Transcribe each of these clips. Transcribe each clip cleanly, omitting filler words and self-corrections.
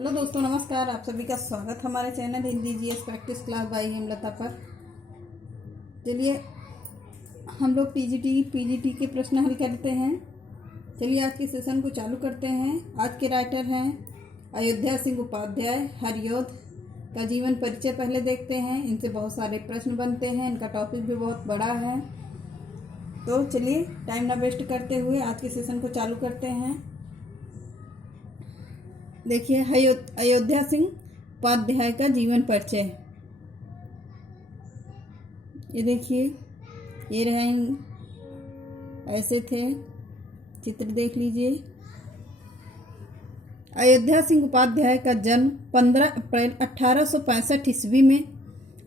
Hello दोस्तों, नमस्कार। आप सभी का स्वागत हमारे channel Hindi GS practice class by Hemlata पर। चलिए हम लोग पीजीटी के प्रश्न हल करते हैं। चलिए आज के सेशन को चालू करते हैं। आज के राइटर हैं अयोध्या सिंह उपाध्याय। हरियोध का जीवन परिचय पहले देखते हैं। इनसे बहुत सारे प्रश्न बनते हैं। इनका टॉपिक भी बहुत बड़ा है। तो चलिए टाइम ना वेस्ट करते हुए आज के सेशन को चालू करते हैं। देखिए अयोध्या सिंह उपाध्याय का जीवन परिचय। ये देखिए, ये रहे, ऐसे थे। चित्र देख लीजिए। अयोध्या सिंह उपाध्याय का जन्म 15 अप्रैल 1865 ईस्वी में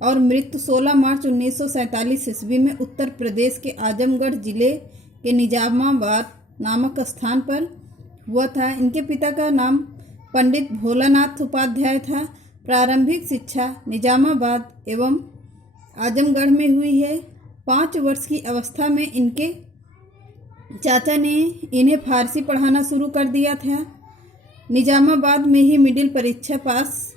और मृत्यु 16 मार्च 1947 ईस्वी में उत्तर प्रदेश के आजमगढ़ जिले के निजामाबाद नामक स्थान पर हुआ था। इनके पिता का नाम पंडित भोलानाथ उपाध्याय था। प्रारंभिक शिक्षा निजामाबाद एवं आजमगढ़ में हुई है। 5 वर्ष की अवस्था में इनके चाचा ने इन्हें फारसी पढ़ाना शुरू कर दिया था। निजामाबाद में ही मिडिल परीक्षा पास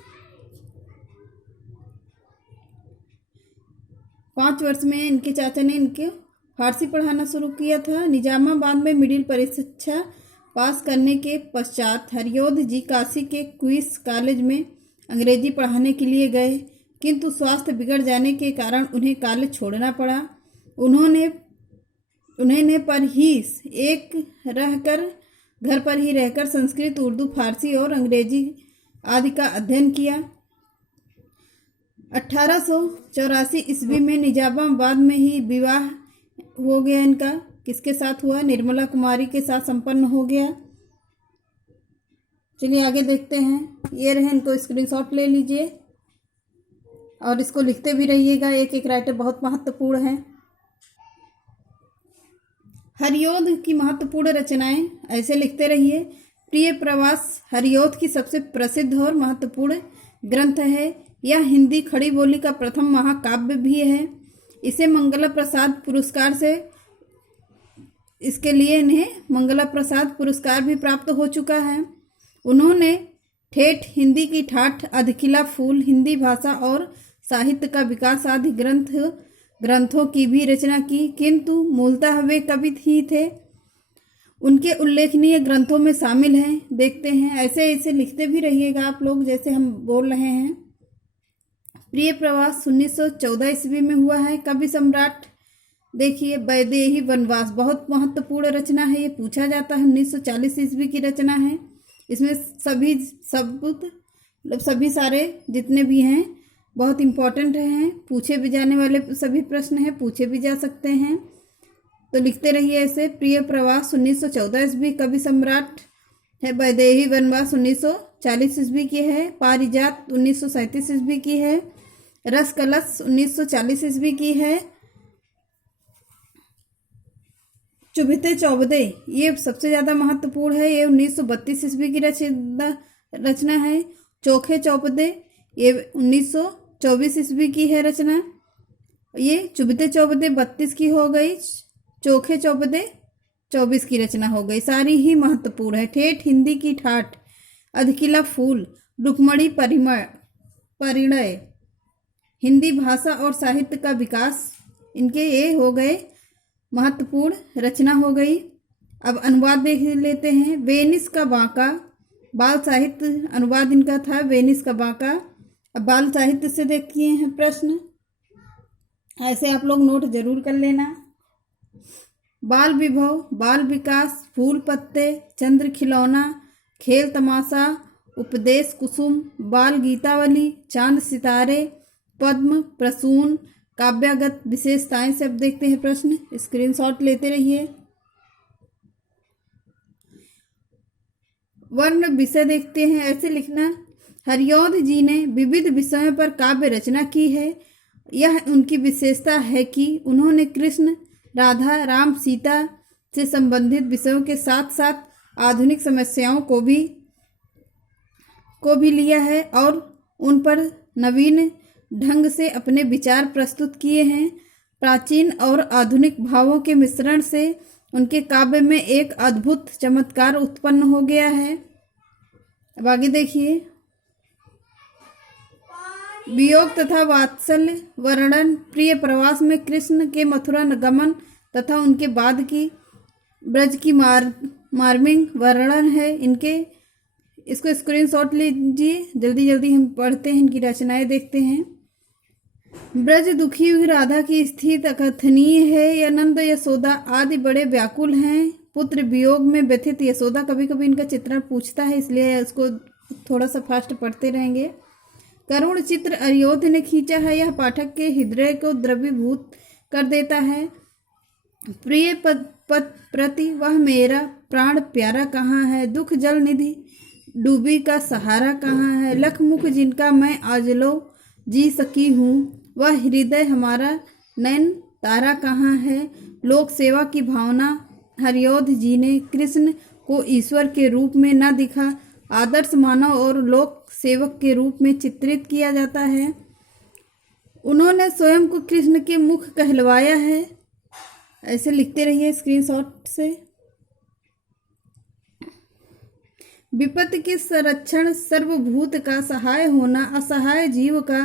5 वर्ष में इनके चाचा ने इनके फारसी पढ़ाना शुरू किया था। निजामाबाद में मिडिल परीक्षा पास करने के पश्चात हरियोध जी काशी के क्वींस कॉलेज में अंग्रेजी पढ़ाने के लिए गए, किंतु स्वास्थ्य बिगड़ जाने के कारण उन्हें कॉलेज छोड़ना पड़ा। उन्हें घर पर ही रहकर संस्कृत, उर्दू, फारसी और अंग्रेजी आदि का अध्ययन किया। 1884 ईस्वी में निजामाबाद में ही विवाह हो गया इनका। किसके साथ हुआ? निर्मला कुमारी के साथ संपन्न हो गया। चलिए आगे देखते हैं। ये रहे, इनको स्क्रीनशॉट ले लीजिए और इसको लिखते भी रहिएगा। एक एक राइटर बहुत महत्वपूर्ण है। हरियोध की महत्वपूर्ण रचनाएं ऐसे लिखते रहिए। प्रिय प्रवास हरियोध की सबसे प्रसिद्ध और महत्वपूर्ण ग्रंथ है। यह हिंदी खड़ी बोली का प्रथम महाकाव्य भी है। इसे मंगला प्रसाद पुरस्कार से इसके लिए इन्हें मंगला प्रसाद पुरस्कार भी प्राप्त हो चुका है। उन्होंने ठेठ हिंदी की ठाठ, अधकिला फूल, हिंदी भाषा और साहित्य का विकास आदि ग्रंथों की भी रचना की, किंतु मूलतः वे कवि ही थे। उनके उल्लेखनीय ग्रंथों में शामिल हैं, देखते हैं। ऐसे ऐसे लिखते भी रहिएगा आप लोग, जैसे हम बोल रहे हैं। प्रिय प्रवास 1914 ईस्वी में हुआ है। कवि सम्राट देखिए, वैदेही वनवास बहुत महत्वपूर्ण रचना है। ये पूछा जाता है। 1940 ईस्वी की रचना है। इसमें सभी सारे जितने भी हैं बहुत इम्पोर्टेंट हैं। पूछे भी जाने वाले सभी प्रश्न हैं, पूछे भी जा सकते हैं। तो लिखते रहिए ऐसे। प्रिय प्रवास 1914 ईस्वी। कवि सम्राट है। वैदेही वनवास 1940 ईस्वी की है। पारिजात 1937 ईस्वी की है। रस कलश 1940 ईस्वी की है। चुभिते चौबदे ये सबसे ज़्यादा महत्वपूर्ण है। ये 1932 ईस्वी की रचना है। चोखे चौबदे ये 1924 ईस्वी की है रचना। ये चुभिते चौबदे 32 की हो गई। चोखे चौबदे 24 की रचना हो गई। सारी ही महत्वपूर्ण है। ठेठ हिंदी की ठाठ, अधकिला फूल, रुक्मणी परिणय, हिंदी भाषा और साहित्य का विकास, इनके ये हो गए महत्वपूर्ण रचना हो गई। अब अनुवाद देख लेते हैं। वेनिस का बांका बाल साहित्य अनुवाद इनका था। वेनिस का बांका। अब बाल साहित्य से देखिए हैं प्रश्न, ऐसे आप लोग नोट जरूर कर लेना। बाल विभव, बाल विकास, फूल पत्ते, चंद्र खिलौना, खेल तमाशा, उपदेश कुसुम, बाल गीतावली, चांद सितारे, पद्म, प्रसून, काव्यागत विशेषताएं से अब देखते हैं प्रश्न। स्क्रीनशॉट लेते रहिए। वर्ण विषय देखते हैं, ऐसे लिखना। हरियोध जी ने विविध विषयों पर काव्य रचना की है। यह उनकी विशेषता है कि उन्होंने कृष्ण, राधा, राम, सीता से संबंधित विषयों के साथ साथ आधुनिक समस्याओं को भी लिया है और उन पर नवीन ढंग से अपने विचार प्रस्तुत किए हैं। प्राचीन और आधुनिक भावों के मिश्रण से उनके काव्य में एक अद्भुत चमत्कार उत्पन्न हो गया है। अब आगे देखिए। वियोग तथा वात्सल्य वर्णन, प्रिय प्रवास में कृष्ण के मथुरा गमन तथा उनके बाद की ब्रज की मार्मिक वर्णन है इनके। इसको स्क्रीनशॉट लीजिए, जल्दी जल्दी हम पढ़ते हैं, इनकी रचनाएं देखते हैं। ब्रज दुखी हुई राधा की स्थिति अकथनीय है। नंद यशोदा आदि बड़े व्याकुल हैं। पुत्र वियोग में व्यथित यशोदा, कभी कभी इनका चित्रण पूछता है इसलिए उसको थोड़ा सा फास्ट पढ़ते रहेंगे। करुण चित्र अयोध्या ने खींचा है, यह पाठक के हृदय को द्रवीभूत कर देता है। प्रिय पद प्रति वह मेरा प्राण प्यारा कहाँ है, दुख जल निधि डूबी का सहारा कहाँ है, लखमुख जिनका मैं आजलो जी सकी हूँ, वह हृदय हमारा नैन तारा कहाँ है। लोक सेवा की भावना हरियोध जी ने कृष्ण को ईश्वर के रूप में न दिखा, आदर्श मानव और लोक सेवक के रूप में चित्रित किया जाता है। उन्होंने स्वयं को कृष्ण के मुख कहलवाया है। ऐसे लिखते रहिए स्क्रीनशॉट से। विपत्ति के संरक्षण, सर्वभूत का सहाय होना, असहाय जीव का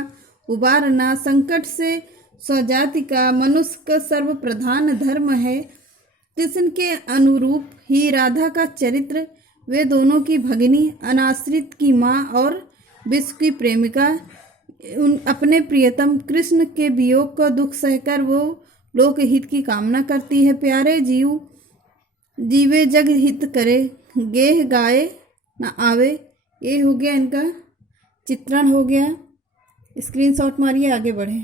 उबारना, संकट से स्वजाति का मनुष्य का सर्व प्रधान धर्म है। कृष्ण के अनुरूप ही राधा का चरित्र, वे दोनों की भगिनी, अनाश्रित की माँ और विश्व की प्रेमिका, अपने प्रियतम कृष्ण के वियोग का दुख सहकर वो लोकहित की कामना करती है। प्यारे जीवे जग हित करे, गेह गाए न आवे। ये हो गया, इनका चित्रण हो गया। स्क्रीनशॉट मारिए, आगे बढ़े।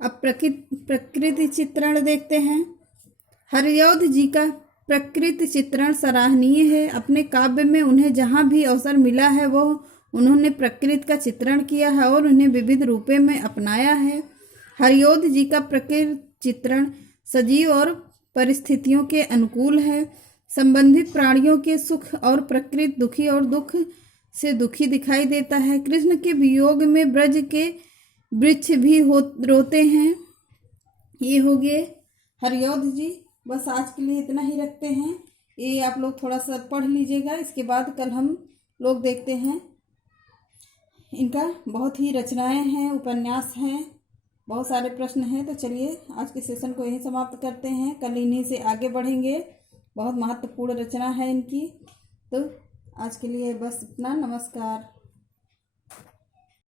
अब प्रकृति चित्रण देखते हैं। हरियोध जी का प्रकृति चित्रण सराहनीय है। अपने काव्य में उन्हें जहाँ भी अवसर मिला है वो उन्होंने प्रकृति का चित्रण किया है और उन्हें विविध रूपों में अपनाया है। हरियोध जी का प्रकृति चित्रण सजीव और परिस्थितियों के अनुकूल है। संबंधित प्राणियों के सुख और प्रकृति दुखी और दुख से दुखी दिखाई देता है। कृष्ण के वियोग में ब्रज के वृक्ष भी रोते हैं। ये हो गए हरियोध जी। बस आज के लिए इतना ही रखते हैं। ये आप लोग थोड़ा सा पढ़ लीजिएगा। इसके बाद कल हम लोग देखते हैं। इनका बहुत ही रचनाएं हैं, उपन्यास हैं, बहुत सारे प्रश्न हैं। तो चलिए आज के सेशन को यहीं समाप्त करते हैं, कल इन्हीं से आगे बढ़ेंगे। बहुत महत्वपूर्ण रचना है इनकी। तो आज के लिए बस इतना। नमस्कार।